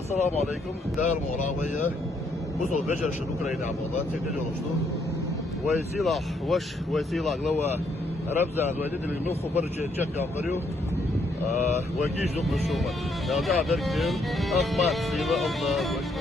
السلام عليكم. دار مراوية بوصل بجر شدوكرين عبادات تقدر يرشدو ويسيلا ويسيلا لو ربزان ويدد اللي نوخو برج تشك عمريو وجيش دق الشومة. نرجع دركتين أخمات سيلا الله وجه.